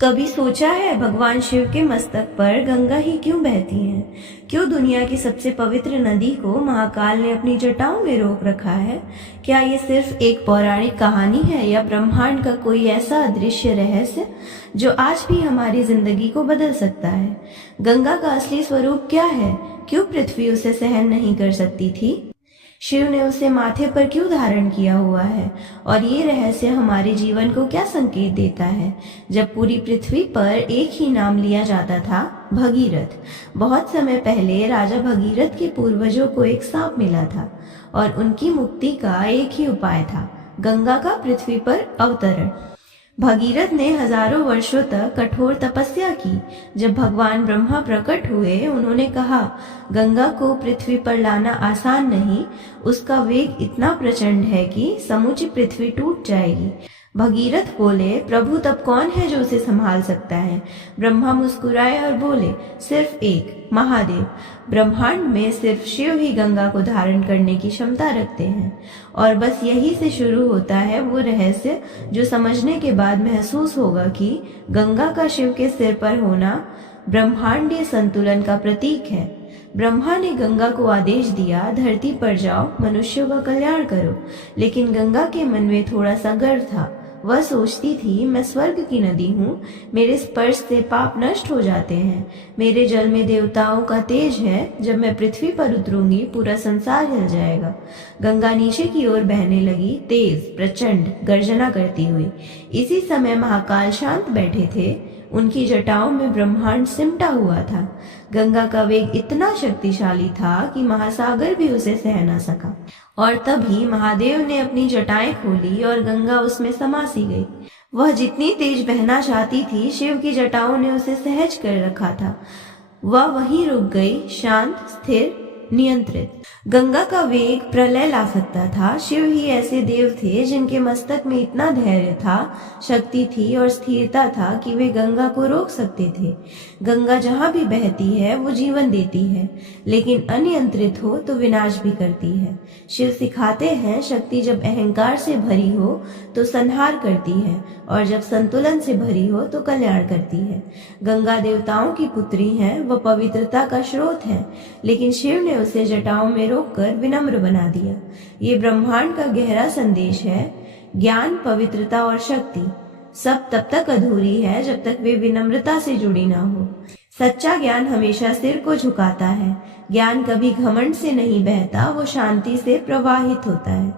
कभी सोचा है भगवान शिव के मस्तक पर गंगा ही क्यों बहती है? क्यों दुनिया की सबसे पवित्र नदी को महाकाल ने अपनी जटाओं में रोक रखा है? क्या ये सिर्फ एक पौराणिक कहानी है या ब्रह्मांड का कोई ऐसा अदृश्य रहस्य जो आज भी हमारी जिंदगी को बदल सकता है? गंगा का असली स्वरूप क्या है? क्यों पृथ्वी उसे सहन नहीं कर सकती थी? शिव ने उसे माथे पर क्यों धारण किया हुआ है? और ये रहस्य हमारे जीवन को क्या संकेत देता है? जब पूरी पृथ्वी पर एक ही नाम लिया जाता था, भगीरथ। बहुत समय पहले राजा भगीरथ के पूर्वजों को एक सांप मिला था और उनकी मुक्ति का एक ही उपाय था, गंगा का पृथ्वी पर अवतरण। भगीरथ ने हजारों वर्षों तक कठोर तपस्या की। जब भगवान ब्रह्मा प्रकट हुए, उन्होंने कहा, गंगा को पृथ्वी पर लाना आसान नहीं, उसका वेग इतना प्रचंड है कि समूची पृथ्वी टूट जाएगी। भगीरथ बोले, प्रभु तब कौन है जो उसे संभाल सकता है? ब्रह्मा मुस्कुराए और बोले, सिर्फ एक, महादेव। ब्रह्मांड में सिर्फ शिव ही गंगा को धारण करने की क्षमता रखते हैं। और बस यही से शुरू होता है वो रहस्य जो समझने के बाद महसूस होगा कि गंगा का शिव के सिर पर होना ब्रह्मांडीय संतुलन का प्रतीक है। ब्रह्मा ने गंगा को आदेश दिया, धरती पर जाओ, मनुष्यों का कल्याण करो। लेकिन गंगा के मन में थोड़ा सा गर्व था। वह सोचती थी, मैं स्वर्ग की नदी हूँ, मेरे स्पर्श से पाप नष्ट हो जाते हैं। मेरे जल में देवताओं का तेज है, जब मैं पृथ्वी पर उतरूंगी पूरा संसार हिल जाएगा। गंगा नीचे की ओर बहने लगी, तेज, प्रचंड, गर्जना करती हुई। इसी समय महाकाल शांत बैठे थे। उनकी जटाओं में ब्रह्मांड सिमटा हुआ था। गंगा का वेग इतना शक्तिशाली था कि महासागर भी उसे सह न सका। और तभी महादेव ने अपनी जटाएं खोली और गंगा उसमें समा सी गई। वह जितनी तेज बहना चाहती थी, शिव की जटाओं ने उसे सहज कर रखा था। वह वहीं रुक गई, शांत, स्थिर, नियंत्रित। गंगा का वेग प्रलय ला सकता था। शिव ही ऐसे देव थे जिनके मस्तक में इतना धैर्य था, शक्ति थी और स्थिरता था कि वे गंगा को रोक सकते थे। गंगा जहाँ भी बहती है वो जीवन देती है, लेकिन अनियंत्रित हो तो विनाश भी करती है। शिव सिखाते हैं, शक्ति जब अहंकार से भरी हो तो संहार करती है और जब संतुलन से भरी हो तो कल्याण करती है। गंगा देवताओं की पुत्री है, वह पवित्रता का स्रोत है, लेकिन शिव ने उसे जटाओं में रोककर विनम्र बना दिया। ये ब्रह्मांड का गहरा संदेश है। ज्ञान, पवित्रता और शक्ति सब तब तक अधूरी है जब तक वे विनम्रता से जुड़ी ना हो। सच्चा ज्ञान हमेशा सिर को झुकाता है। ज्ञान कभी घमंड से नहीं बहता, वो शांति से प्रवाहित होता है।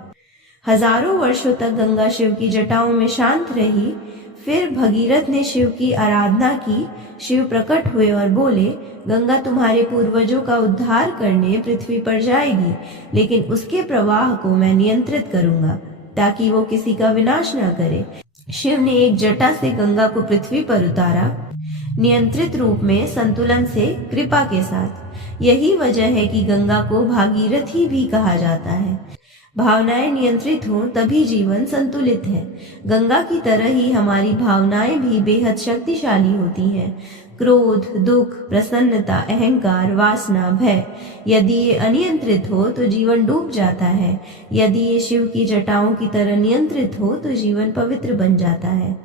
हजारों वर्षों तक गंगा शिव की जटाओं में शांत रही। फिर भगीरथ ने शिव की आराधना की। शिव प्रकट हुए और बोले, गंगा तुम्हारे पूर्वजों का उद्धार करने पृथ्वी पर जाएगी, लेकिन उसके प्रवाह को मैं नियंत्रित करूंगा ताकि वो किसी का विनाश न करे। शिव ने एक जटा से गंगा को पृथ्वी पर उतारा, नियंत्रित रूप में, संतुलन से, कृपा के साथ। यही वजह है कि गंगा को भागीरथी भी कहा जाता है। भावनाएं नियंत्रित हों तभी जीवन संतुलित है। गंगा की तरह ही हमारी भावनाएं भी बेहद शक्तिशाली होती हैं। क्रोध, दुख, प्रसन्नता, अहंकार, वासना, भय, यदि ये अनियंत्रित हो तो जीवन डूब जाता है। यदि ये शिव की जटाओं की तरह नियंत्रित हो तो जीवन पवित्र बन जाता है।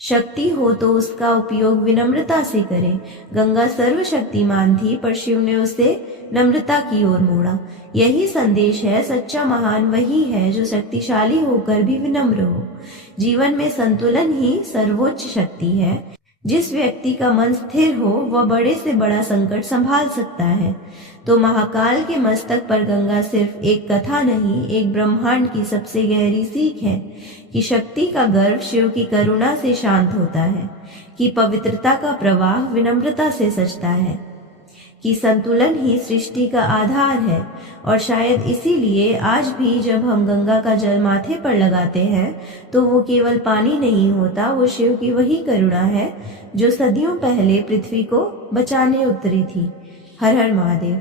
शक्ति हो तो उसका उपयोग विनम्रता से करें। गंगा सर्वशक्तिमान थी, पर शिव ने उसे नम्रता की ओर मोड़ा। यही संदेश है, सच्चा महान वही है जो शक्तिशाली होकर भी विनम्र हो। जीवन में संतुलन ही सर्वोच्च शक्ति है। जिस व्यक्ति का मन स्थिर हो वह बड़े से बड़ा संकट संभाल सकता है। तो महाकाल के मस्तक पर गंगा सिर्फ एक कथा नहीं, एक ब्रह्मांड की सबसे गहरी सीख है कि शक्ति का गर्व शिव की करुणा से शांत होता है, कि पवित्रता का प्रवाह विनम्रता से सजता है, कि संतुलन ही सृष्टि का आधार है। और शायद इसीलिए आज भी जब हम गंगा का जल माथे पर लगाते हैं तो वो केवल पानी नहीं होता, वो शिव की वही करुणा है जो सदियों पहले पृथ्वी को बचाने उतरी थी। हर हर महादेव।